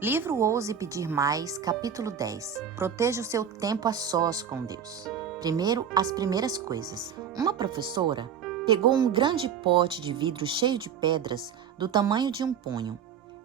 Livro Ouse Pedir Mais, capítulo 10. Proteja o seu tempo a sós com Deus. Primeiro, as primeiras coisas. Uma professora pegou um grande pote de vidro cheio de pedras do tamanho de um punho.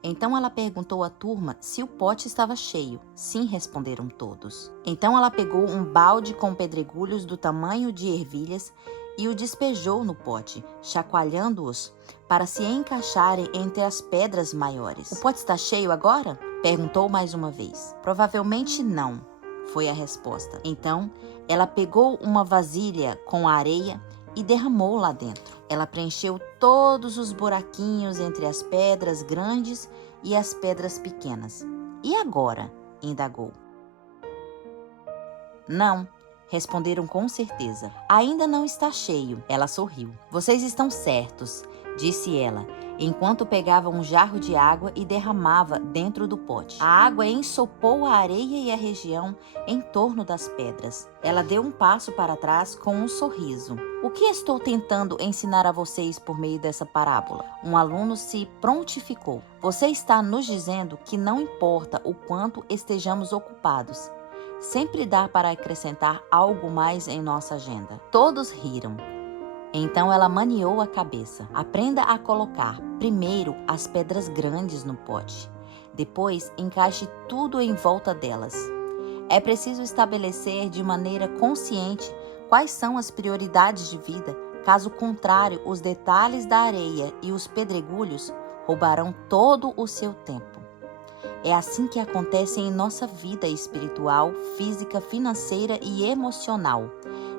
Então ela perguntou à turma se o pote estava cheio. Sim, responderam todos. Então ela pegou um balde com pedregulhos do tamanho de ervilhas e o despejou no pote, chacoalhando-os para se encaixarem entre as pedras maiores. O pote está cheio agora? Perguntou mais uma vez. Provavelmente não, foi a resposta. Então, ela pegou uma vasilha com areia e derramou lá dentro. Ela preencheu todos os buraquinhos entre as pedras grandes e as pedras pequenas. E agora? Indagou. Não, responderam com certeza. Ainda não está cheio. Ela sorriu. Vocês estão certos, disse ela, enquanto pegava um jarro de água e derramava dentro do pote. A água ensopou a areia e a região em torno das pedras. Ela deu um passo para trás com um sorriso. O que estou tentando ensinar a vocês por meio dessa parábola? Um aluno se prontificou. Você está nos dizendo que não importa o quanto estejamos ocupados, sempre dá para acrescentar algo mais em nossa agenda. Todos riram. Então ela maniou a cabeça. Aprenda a colocar primeiro as pedras grandes no pote. Depois, encaixe tudo em volta delas. É preciso estabelecer de maneira consciente quais são as prioridades de vida. Caso contrário, os detalhes da areia e os pedregulhos roubarão todo o seu tempo. É assim que acontece em nossa vida espiritual, física, financeira e emocional.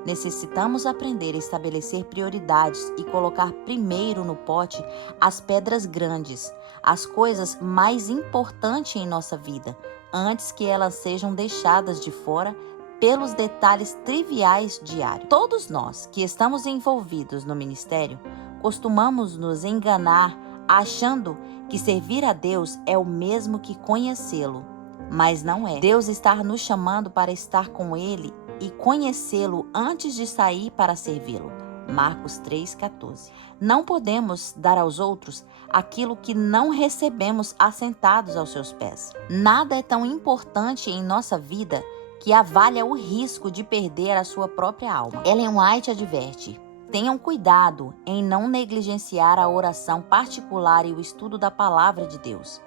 Necessitamos aprender a estabelecer prioridades e colocar primeiro no pote as pedras grandes, as coisas mais importantes em nossa vida, antes que elas sejam deixadas de fora pelos detalhes triviais diários. Todos nós que estamos envolvidos no ministério costumamos nos enganar achando que servir a Deus é o mesmo que conhecê-lo, mas não é. Deus está nos chamando para estar com Ele e conhecê-lo antes de sair para servi-lo. Marcos 3,14. Não podemos dar aos outros aquilo que não recebemos assentados aos seus pés. Nada é tão importante em nossa vida que avalha o risco de perder a sua própria alma. Ellen White adverte: tenham cuidado em não negligenciar a oração particular e o estudo da palavra de Deus.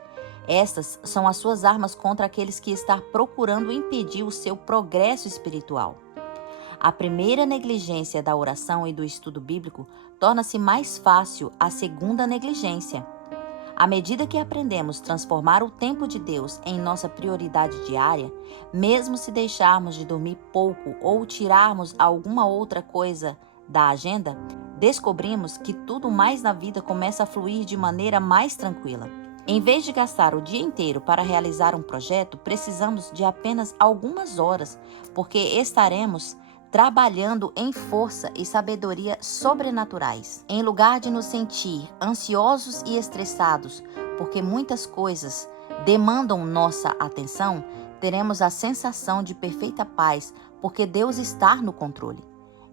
Estas são as suas armas contra aqueles que estão procurando impedir o seu progresso espiritual. A primeira negligência da oração e do estudo bíblico torna-se mais fácil a segunda negligência. À medida que aprendemos a transformar o tempo de Deus em nossa prioridade diária, mesmo se deixarmos de dormir pouco ou tirarmos alguma outra coisa da agenda, descobrimos que tudo mais na vida começa a fluir de maneira mais tranquila. Em vez de gastar o dia inteiro para realizar um projeto, precisamos de apenas algumas horas, porque estaremos trabalhando em força e sabedoria sobrenaturais. Em lugar de nos sentir ansiosos e estressados, porque muitas coisas demandam nossa atenção, teremos a sensação de perfeita paz, porque Deus está no controle.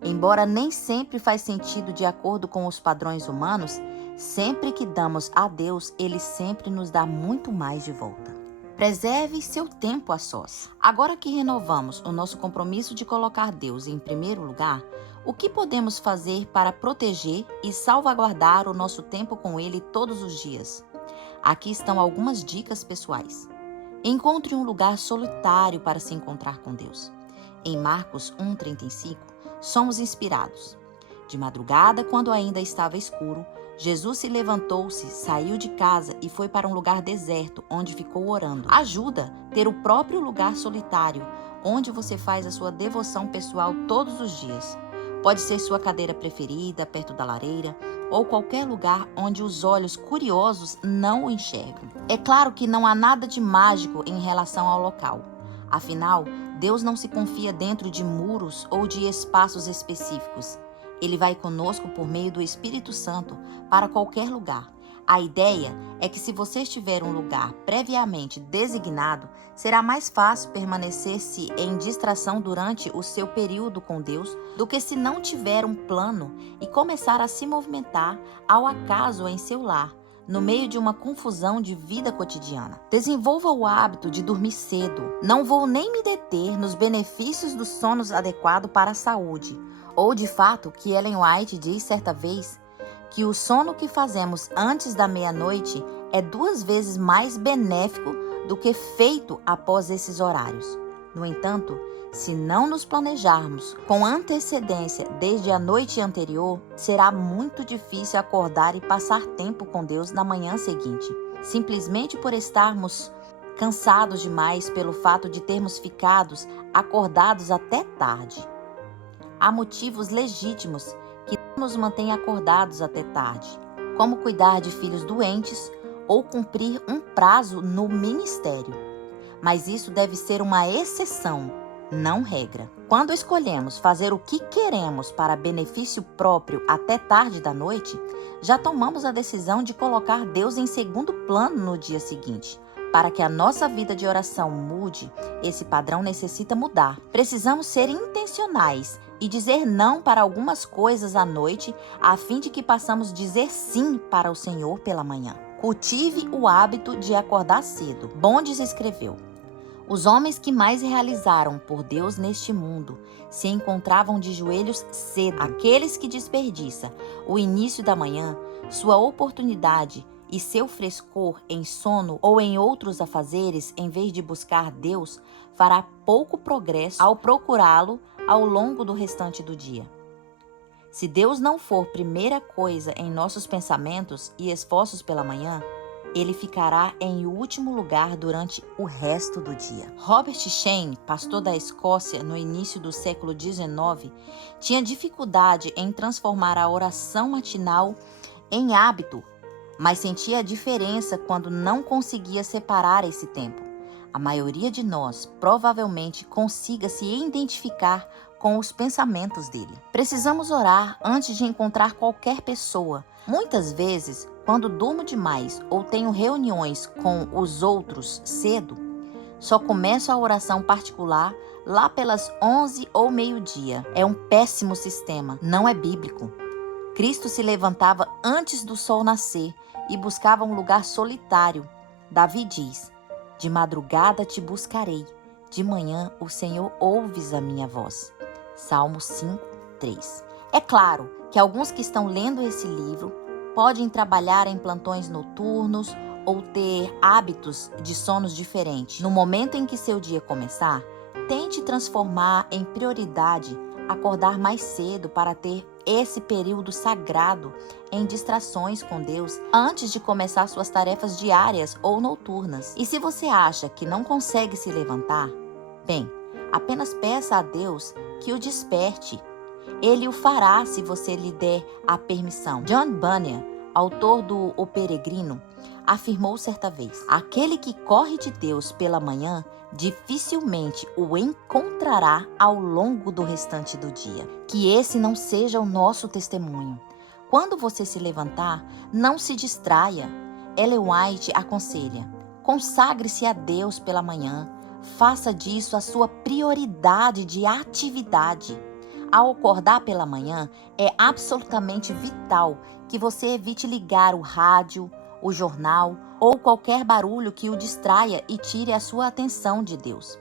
Embora nem sempre faz sentido de acordo com os padrões humanos, sempre que damos a Deus, Ele sempre nos dá muito mais de volta. Preserve seu tempo a sós. Agora que renovamos o nosso compromisso de colocar Deus em primeiro lugar, o que podemos fazer para proteger e salvaguardar o nosso tempo com Ele todos os dias? Aqui estão algumas dicas pessoais. Encontre um lugar solitário para se encontrar com Deus. Em Marcos 1,35, somos inspirados. De madrugada, quando ainda estava escuro, Jesus se levantou-se, saiu de casa e foi para um lugar deserto, onde ficou orando. Ajuda ter o próprio lugar solitário, onde você faz a sua devoção pessoal todos os dias. Pode ser sua cadeira preferida, perto da lareira, ou qualquer lugar onde os olhos curiosos não o enxergam. É claro que não há nada de mágico em relação ao local. Afinal, Deus não se confia dentro de muros ou de espaços específicos. Ele vai conosco por meio do Espírito Santo para qualquer lugar. A ideia é que se você estiver em um lugar previamente designado, será mais fácil permanecer-se em distração durante o seu período com Deus do que se não tiver um plano e começar a se movimentar ao acaso em seu lar, no meio de uma confusão de vida cotidiana. Desenvolva o hábito de dormir cedo. Não vou nem me deter nos benefícios do sono adequado para a saúde, ou de fato que Ellen White diz certa vez que o sono que fazemos antes da meia-noite é 2 vezes mais benéfico do que feito após esses horários. No entanto, se não nos planejarmos com antecedência desde a noite anterior, será muito difícil acordar e passar tempo com Deus na manhã seguinte, simplesmente por estarmos cansados demais pelo fato de termos ficado acordados até tarde. Há motivos legítimos que nos mantêm acordados até tarde, como cuidar de filhos doentes ou cumprir um prazo no ministério. Mas isso deve ser uma exceção, não regra. Quando escolhemos fazer o que queremos para benefício próprio até tarde da noite, já tomamos a decisão de colocar Deus em segundo plano no dia seguinte. Para que a nossa vida de oração mude, esse padrão necessita mudar. Precisamos ser intencionais e dizer não para algumas coisas à noite, a fim de que possamos dizer sim para o Senhor pela manhã. Cultive o hábito de acordar cedo. Bondes escreveu: os homens que mais realizaram por Deus neste mundo se encontravam de joelhos cedo. Aqueles que desperdiçam o início da manhã, sua oportunidade e seu frescor em sono ou em outros afazeres, em vez de buscar Deus, fará pouco progresso ao procurá-lo ao longo do restante do dia. Se Deus não for primeira coisa em nossos pensamentos e esforços pela manhã, ele ficará em último lugar durante o resto do dia. Robert Shane, pastor da Escócia no início do século XIX, tinha dificuldade em transformar a oração matinal em hábito, mas sentia a diferença quando não conseguia separar esse tempo. A maioria de nós provavelmente consiga se identificar com os pensamentos dele. Precisamos orar antes de encontrar qualquer pessoa. Muitas vezes, quando durmo demais ou tenho reuniões com os outros cedo, só começo a oração particular lá pelas 11 ou meio-dia. É um péssimo sistema, não é bíblico. Cristo se levantava antes do sol nascer e buscava um lugar solitário. Davi diz: de madrugada te buscarei, de manhã o Senhor ouves a minha voz. Salmo 5:3. É claro que alguns que estão lendo esse livro podem trabalhar em plantões noturnos ou ter hábitos de sonos diferentes. No momento em que seu dia começar, tente transformar em prioridade acordar mais cedo para ter esse período sagrado em distrações com Deus antes de começar suas tarefas diárias ou noturnas. E se você acha que não consegue se levantar, bem, apenas peça a Deus que o desperte. Ele o fará se você lhe der a permissão. John Bunyan, autor do O Peregrino, afirmou certa vez: aquele que corre de Deus pela manhã dificilmente o encontrará ao longo do restante do dia. Que esse não seja o nosso testemunho. Quando você se levantar, não se distraia. Ellen White aconselha: consagre-se a Deus pela manhã. Faça disso a sua prioridade de atividade. Ao acordar pela manhã, é absolutamente vital que você evite ligar o rádio, o jornal ou qualquer barulho que o distraia e tire a sua atenção de Deus.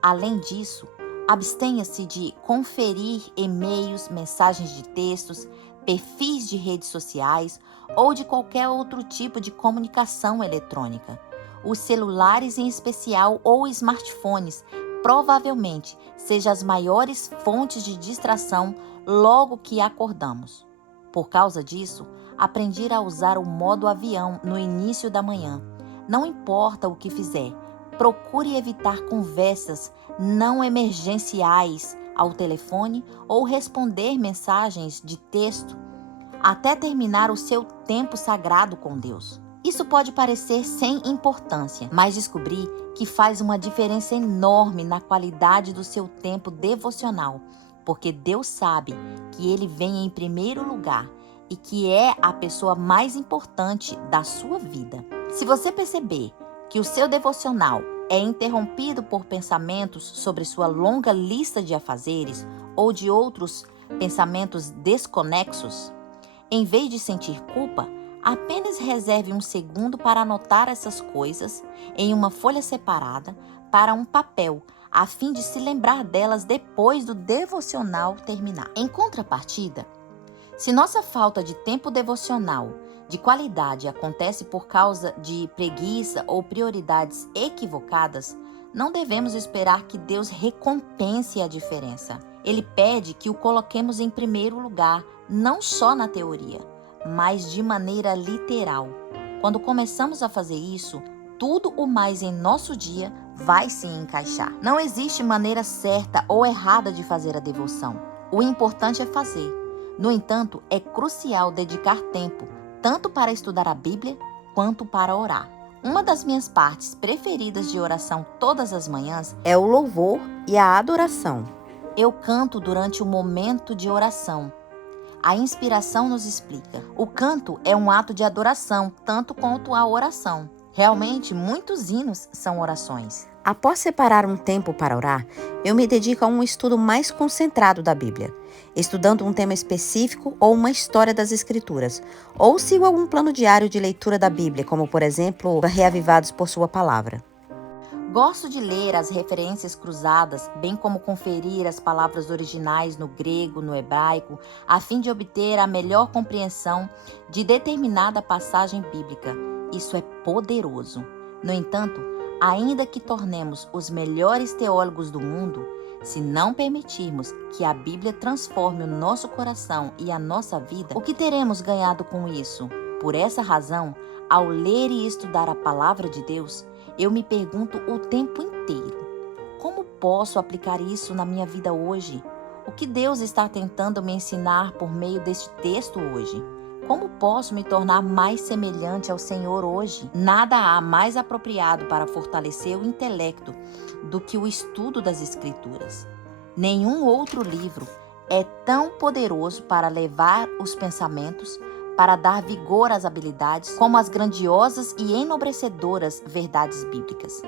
Além disso, abstenha-se de conferir e-mails, mensagens de textos, perfis de redes sociais ou de qualquer outro tipo de comunicação eletrônica. Os celulares em especial ou smartphones provavelmente sejam as maiores fontes de distração logo que acordamos. Por causa disso, aprendi a usar o modo avião no início da manhã. Não importa o que fizer, procure evitar conversas não emergenciais ao telefone ou responder mensagens de texto até terminar o seu tempo sagrado com Deus. Isso pode parecer sem importância, mas descobri que faz uma diferença enorme na qualidade do seu tempo devocional, porque Deus sabe que Ele vem em primeiro lugar e que é a pessoa mais importante da sua vida. Se você perceber que o seu devocional é interrompido por pensamentos sobre sua longa lista de afazeres ou de outros pensamentos desconexos, em vez de sentir culpa, Apenas reserve um segundo para anotar essas coisas em uma folha separada para um papel, a fim de se lembrar delas depois do devocional terminar. Em contrapartida, se nossa falta de tempo devocional de qualidade acontece por causa de preguiça ou prioridades equivocadas, não devemos esperar que Deus recompense a diferença. Ele pede que o coloquemos em primeiro lugar, não só na teoria, mas de maneira literal. Quando começamos a fazer isso, tudo o mais em nosso dia vai se encaixar. Não existe maneira certa ou errada de fazer a devoção. O importante é fazer. No entanto, é crucial dedicar tempo, tanto para estudar a Bíblia quanto para orar. Uma das minhas partes preferidas de oração todas as manhãs é o louvor e a adoração. Eu canto durante o momento de oração. A inspiração nos explica. O canto é um ato de adoração, tanto quanto a oração. Realmente, muitos hinos são orações. Após separar um tempo para orar, eu me dedico a um estudo mais concentrado da Bíblia, estudando um tema específico ou uma história das Escrituras, ou sigo algum plano diário de leitura da Bíblia, como, por exemplo, Reavivados por Sua Palavra. Gosto de ler as referências cruzadas, bem como conferir as palavras originais no grego, no hebraico, a fim de obter a melhor compreensão de determinada passagem bíblica. Isso é poderoso. No entanto, ainda que tornemos os melhores teólogos do mundo, se não permitirmos que a Bíblia transforme o nosso coração e a nossa vida, o que teremos ganhado com isso? Por essa razão, ao ler e estudar a palavra de Deus, eu me pergunto o tempo inteiro: como posso aplicar isso na minha vida hoje? O que Deus está tentando me ensinar por meio deste texto hoje? Como posso me tornar mais semelhante ao Senhor hoje? Nada há mais apropriado para fortalecer o intelecto do que o estudo das Escrituras. Nenhum outro livro é tão poderoso para levar os pensamentos, para dar vigor às habilidades, como as grandiosas e enobrecedoras verdades bíblicas.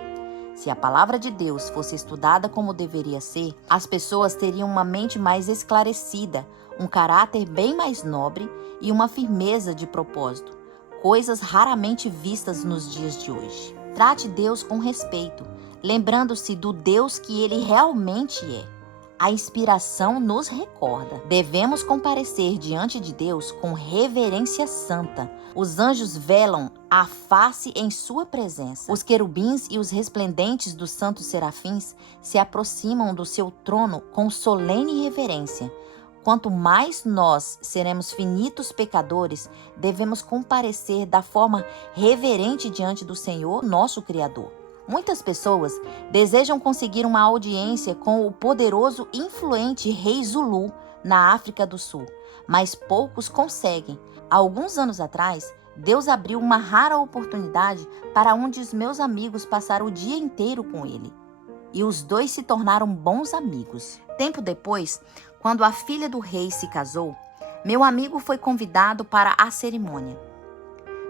Se a palavra de Deus fosse estudada como deveria ser, as pessoas teriam uma mente mais esclarecida, um caráter bem mais nobre e uma firmeza de propósito, coisas raramente vistas nos dias de hoje. Trate Deus com respeito, lembrando-se do Deus que Ele realmente é. A inspiração nos recorda. Devemos comparecer diante de Deus com reverência santa. Os anjos velam a face em sua presença. Os querubins e os resplendentes dos santos serafins se aproximam do seu trono com solene reverência. Quanto mais nós seremos finitos pecadores, devemos comparecer da forma reverente diante do Senhor, nosso Criador. Muitas pessoas desejam conseguir uma audiência com o poderoso e influente rei Zulu na África do Sul, mas poucos conseguem. Há alguns anos atrás, Deus abriu uma rara oportunidade para um dos meus amigos passar o dia inteiro com ele. E os dois se tornaram bons amigos. Tempo depois, quando a filha do rei se casou, meu amigo foi convidado para a cerimônia.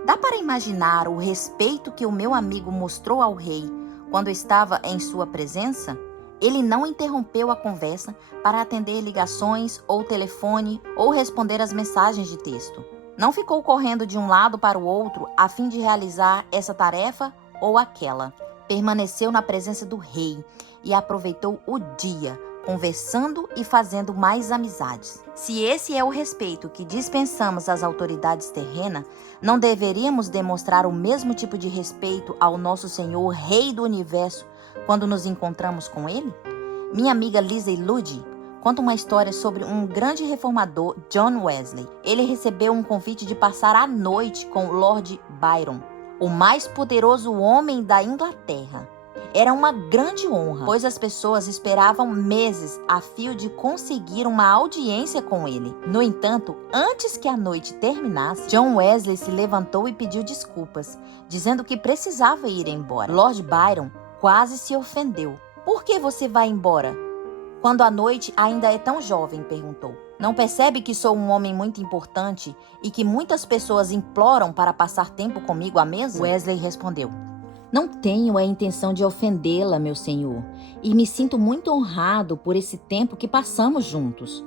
Dá para imaginar o respeito que o meu amigo mostrou ao rei quando estava em sua presença? Ele não interrompeu a conversa para atender ligações ou telefone ou responder às mensagens de texto. Não ficou correndo de um lado para o outro a fim de realizar essa tarefa ou aquela. Permaneceu na presença do rei e aproveitou o dia, conversando e fazendo mais amizades. Se esse é o respeito que dispensamos às autoridades terrenas, não deveríamos demonstrar o mesmo tipo de respeito ao nosso Senhor, Rei do Universo, quando nos encontramos com Ele? Minha amiga Lizzie Ludy conta uma história sobre um grande reformador, John Wesley. Ele recebeu um convite de passar a noite com Lord Byron, o mais poderoso homem da Inglaterra. Era uma grande honra, pois as pessoas esperavam meses a fio de conseguir uma audiência com ele. No entanto, antes que a noite terminasse, John Wesley se levantou e pediu desculpas, dizendo que precisava ir embora. Lord Byron quase se ofendeu. "Por que você vai embora? Quando a noite ainda é tão jovem?", perguntou. "Não percebe que sou um homem muito importante e que muitas pessoas imploram para passar tempo comigo à mesa?" Wesley respondeu: "Não tenho a intenção de ofendê-la, meu senhor, e me sinto muito honrado por esse tempo que passamos juntos.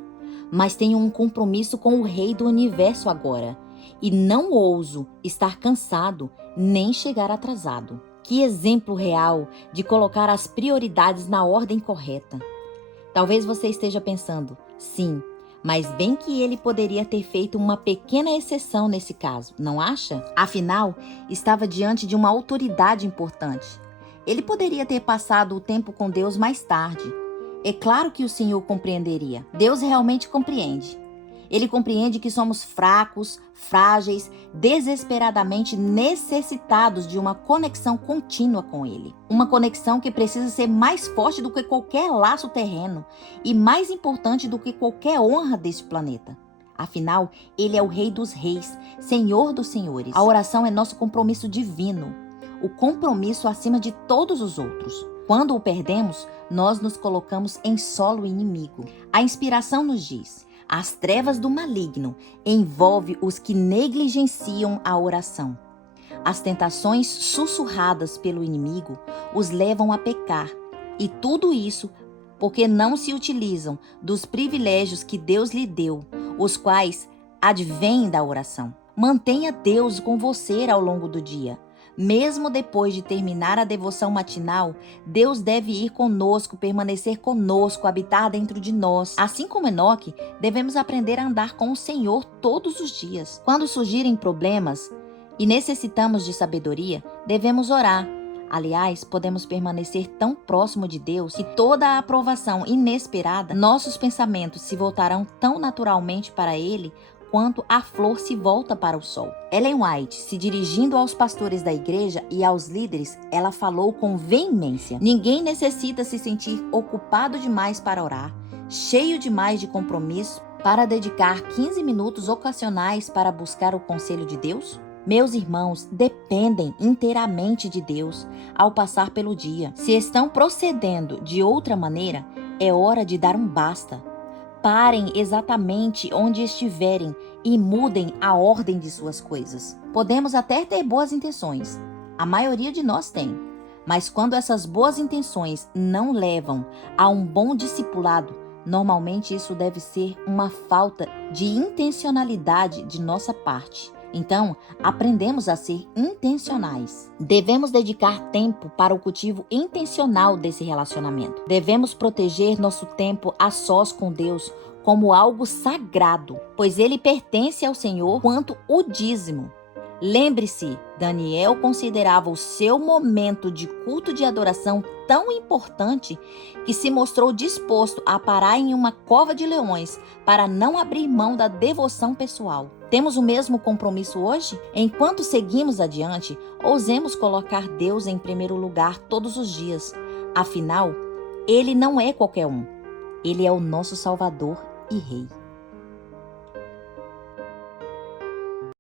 Mas tenho um compromisso com o Rei do Universo agora, e não ouso estar cansado nem chegar atrasado. Que exemplo real de colocar as prioridades na ordem correta. Talvez você esteja pensando, sim, mas bem que ele poderia ter feito uma pequena exceção nesse caso, não acha? Afinal, estava diante de uma autoridade importante. Ele poderia ter passado o tempo com Deus mais tarde. É claro que o Senhor compreenderia. Deus realmente compreende. Ele compreende que somos fracos, frágeis, desesperadamente necessitados de uma conexão contínua com Ele. Uma conexão que precisa ser mais forte do que qualquer laço terreno e mais importante do que qualquer honra deste planeta. Afinal, Ele é o Rei dos Reis, Senhor dos Senhores. A oração é nosso compromisso divino, o compromisso acima de todos os outros. Quando o perdemos, nós nos colocamos em solo inimigo. A inspiração nos diz: as trevas do maligno envolvem os que negligenciam a oração. As tentações sussurradas pelo inimigo os levam a pecar. E tudo isso porque não se utilizam dos privilégios que Deus lhe deu, os quais advêm da oração. Mantenha Deus com você ao longo do dia. Mesmo depois de terminar a devoção matinal, Deus deve ir conosco, permanecer conosco, habitar dentro de nós. Assim como Enoque, devemos aprender a andar com o Senhor todos os dias. Quando surgirem problemas e necessitamos de sabedoria, devemos orar. Aliás, podemos permanecer tão próximo de Deus que toda a aprovação inesperada, nossos pensamentos se voltarão tão naturalmente para Ele quanto a flor se volta para o sol. Ellen White, se dirigindo aos pastores da igreja e aos líderes, ela falou com veemência: ninguém necessita se sentir ocupado demais para orar, cheio demais de compromisso para dedicar 15 minutos ocasionais para buscar o conselho de Deus? Meus irmãos dependem inteiramente de Deus ao passar pelo dia. Se estão procedendo de outra maneira, é hora de dar um basta. Parem exatamente onde estiverem e mudem a ordem de suas coisas. Podemos até ter boas intenções, a maioria de nós tem, mas quando essas boas intenções não levam a um bom discipulado, normalmente isso deve ser uma falta de intencionalidade de nossa parte. Então, aprendemos a ser intencionais. Devemos dedicar tempo para o cultivo intencional desse relacionamento. Devemos proteger nosso tempo a sós com Deus como algo sagrado, pois ele pertence ao Senhor quanto o dízimo. Lembre-se, Daniel considerava o seu momento de culto de adoração tão importante que se mostrou disposto a parar em uma cova de leões para não abrir mão da devoção pessoal. Temos o mesmo compromisso hoje? Enquanto seguimos adiante, ousemos colocar Deus em primeiro lugar todos os dias. Afinal, Ele não é qualquer um. Ele é o nosso Salvador e Rei.